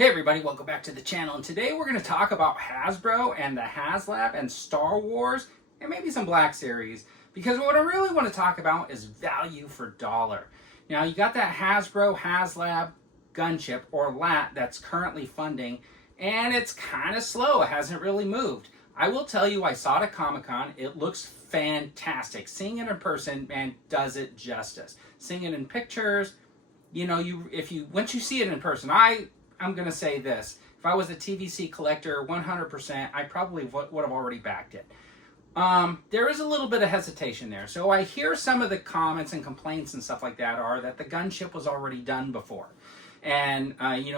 Hey everybody, welcome back to the channel, and today we're going to talk about Hasbro and the Haslab and Star Wars and maybe some Black Series, because what I really want to talk about is value for dollar. Now you got that Hasbro Haslab gunship or LAAT that's currently funding, and it's kind of slow. It hasn't really moved. I will tell you, I saw it at Comic-Con. It looks fantastic. Seeing it in person, man, does it justice. Seeing it in pictures, you know, once you see it in person, I'm going to say this. If I was a TVC collector, 100%, I probably would have already backed it. There is a little bit of hesitation there. So I hear some of the comments and complaints and stuff like that are that the gunship was already done before. And,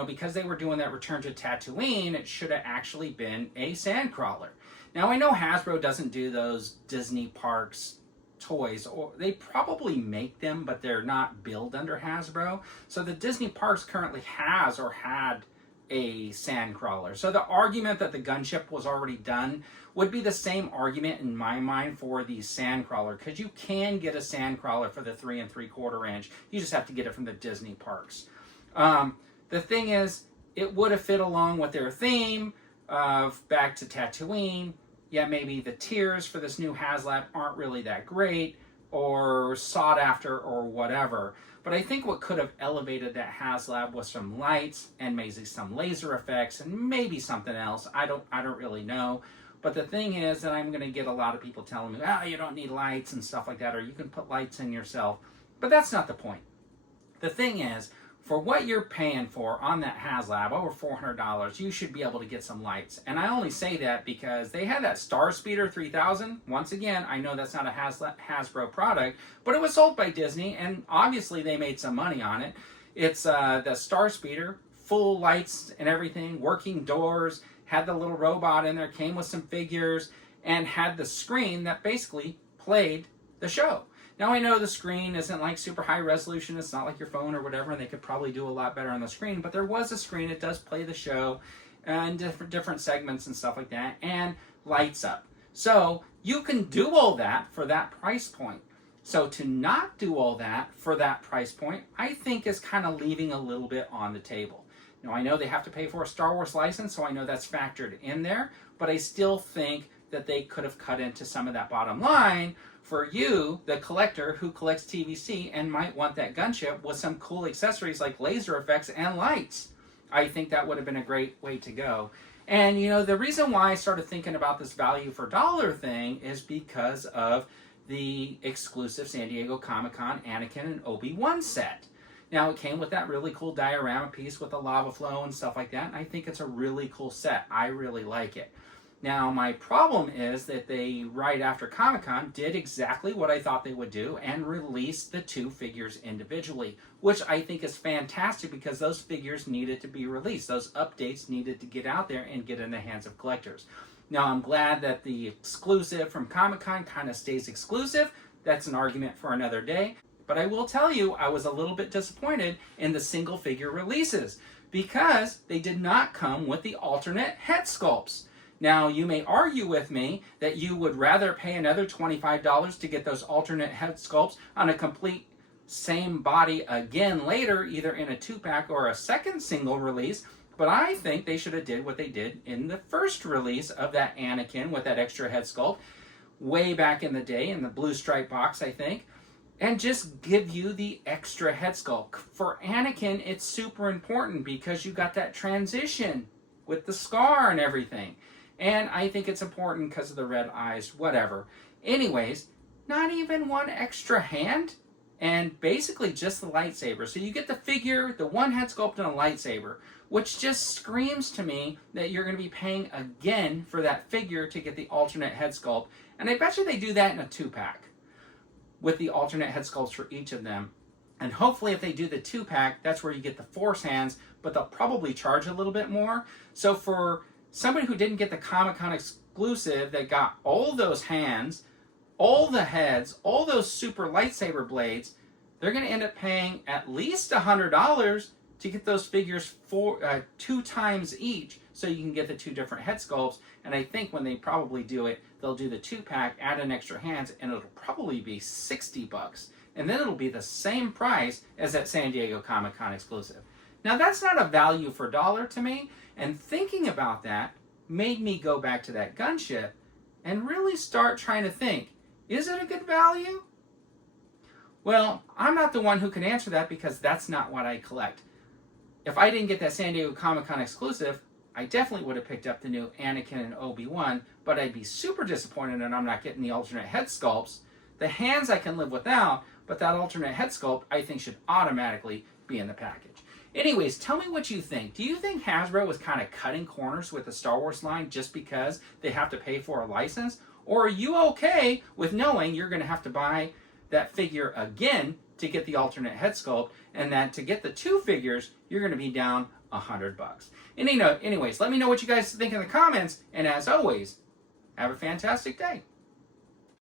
because they were doing that Return to Tatooine, it should have actually been a sandcrawler. Now, I know Hasbro doesn't do those Disney parks toys, or they probably make them, but they're not billed under Hasbro. So the Disney parks currently has or had a sandcrawler. So the argument that the gunship was already done would be the same argument in my mind for the sandcrawler, because you can get a sandcrawler for the 3 3/4 inch. You just have to get it from the Disney parks. The thing is, it would have fit along with their theme of Back to Tatooine. Yeah, maybe the tiers for this new Haslab aren't really that great or sought after or whatever. But I think what could have elevated that Haslab was some lights and maybe some laser effects and maybe something else. I don't really know. But the thing is that I'm going to get a lot of people telling me, oh, you don't need lights and stuff like that, or you can put lights in yourself. But that's not the point. The thing is, for what you're paying for on that Haslab, over $400, you should be able to get some lights. And I only say that because they had that Star Speeder 3000. Once again, I know that's not a Hasbro product, but it was sold by Disney, and obviously they made some money on it. It's the Star Speeder, full lights and everything, working doors, had the little robot in there, came with some figures, and had the screen that basically played the show. Now, I know the screen isn't like super high resolution. It's not like your phone or whatever, and they could probably do a lot better on the screen, but there was a screen. It does play the show and different segments and stuff like that, and lights up. So you can do all that for that price point. So to not do all that for that price point, I think is kind of leaving a little bit on the table. Now, I know they have to pay for a Star Wars license, so I know that's factored in there, but I still think that they could have cut into some of that bottom line for you, the collector who collects TVC and might want that gunship with some cool accessories like laser effects and lights. I think that would have been a great way to go. And, the reason why I started thinking about this value for dollar thing is because of the exclusive San Diego Comic-Con Anakin and Obi-Wan set. Now, it came with that really cool diorama piece with the lava flow and stuff like that, and I think it's a really cool set. I really like it. Now, my problem is that they, right after Comic-Con, did exactly what I thought they would do and released the two figures individually, which I think is fantastic because those figures needed to be released. Those updates needed to get out there and get in the hands of collectors. Now, I'm glad that the exclusive from Comic-Con kind of stays exclusive. That's an argument for another day. But I will tell you, I was a little bit disappointed in the single figure releases because they did not come with the alternate head sculpts. Now, you may argue with me that you would rather pay another $25 to get those alternate head sculpts on a complete same body again later, either in a 2-pack or a second single release, but I think they should have did what they did in the first release of that Anakin with that extra head sculpt way back in the day in the blue stripe box, I think, and just give you the extra head sculpt. For Anakin, it's super important because you got that transition with the scar and everything. And I think it's important because of the red eyes, whatever. Anyways, not even one extra hand, and basically just the lightsaber. So you get the figure, the one head sculpt, and a lightsaber, which just screams to me that you're going to be paying again for that figure to get the alternate head sculpt. And I bet you they do that in a 2-pack with the alternate head sculpts for each of them. And hopefully if they do the 2-pack, that's where you get the Force hands, but they'll probably charge a little bit more. So for somebody who didn't get the Comic-Con exclusive that got all those hands, all the heads, all those super lightsaber blades, they're going to end up paying at least $100 to get those figures 2 times each, so you can get the 2 different head sculpts. And I think when they probably do it, they'll do the 2-pack, add an extra hands, and it'll probably be $60. And then it'll be the same price as that San Diego Comic-Con exclusive. Now that's not a value for dollar to me, and thinking about that made me go back to that gunship and really start trying to think, is it a good value? Well, I'm not the one who can answer that because that's not what I collect. If I didn't get that San Diego Comic-Con exclusive, I definitely would have picked up the new Anakin and Obi-Wan, but I'd be super disappointed that I'm not getting the alternate head sculpts. The hands I can live without, but that alternate head sculpt I think should automatically be in the package. Anyways, tell me what you think. Do you think Hasbro was kind of cutting corners with the Star Wars line just because they have to pay for a license? Or are you okay with knowing you're going to have to buy that figure again to get the alternate head sculpt, and that to get the two figures, you're going to be down $100? Anyways, let me know what you guys think in the comments, and as always, have a fantastic day.